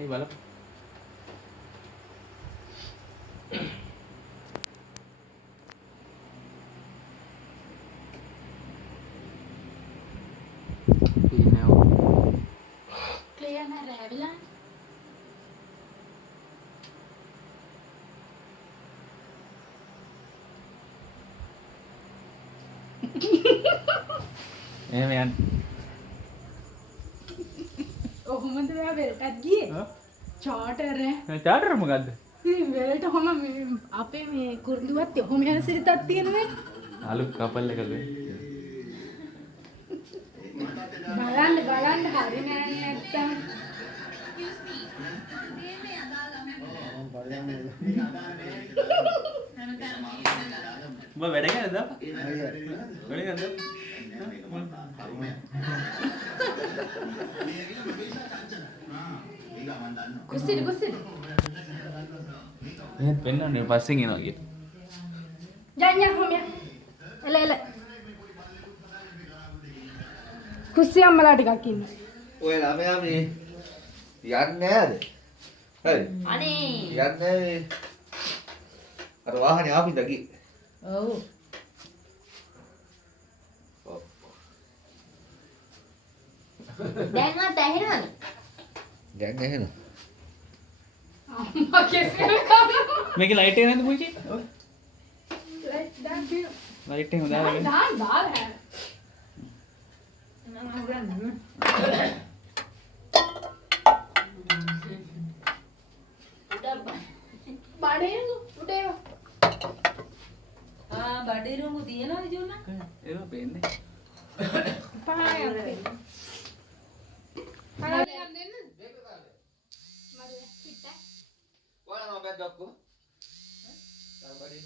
ඒ බලන්න. Clear na Ravilan. එහෙම යන්න. කොහොමද මෙයා වෙලටත් ගියේ? චාටර් නේ. චාටර් මොකද්ද? ඉතින් වෙලට කොහම මේ අපේ මේ කුරුඳුවත් කොහොම යන සිරිතක් තියෙනනේ. අලුත් කපල් එකද? බලන්න හරි නෑ නැත්තම්. උඹ වැඩ කරද? වැඩ කරද? කුස්සිට එහෙත් පෙන්නන්නේ පස්සෙන් එනවා කියලා. යන්න කොහොමද? එල කුස්සිය අම්මලා ටිකක් ඉන්න. ඔය ළමයා මේ යන්නේ නෑද? හරි. අනේ. යන්නේ මේ අර වාහනේ ආපින්ද ගියේ. ඔව්. දැන්වත් ඇහෙනවද? දැන් ඇහෙනවා. අම්මා කෙසේ කන. මේකේ ලයිට් එක නැද්ද පුංචි? ඔව්. ලයිට් දාන්න තියෙනවා. ලයිට් එක දාලා. දාන්න හැ. නම හොරන්න. බඩේ උඩේ. බඩේරුමු තියනවද ජෝනා? ඒක පේන්නේ. පහයක් දෙන්න. පහයක් දෙන්න. මම පිට. ඔයාලා නෝ බැද්දක්කෝ. ඈ? බඩේ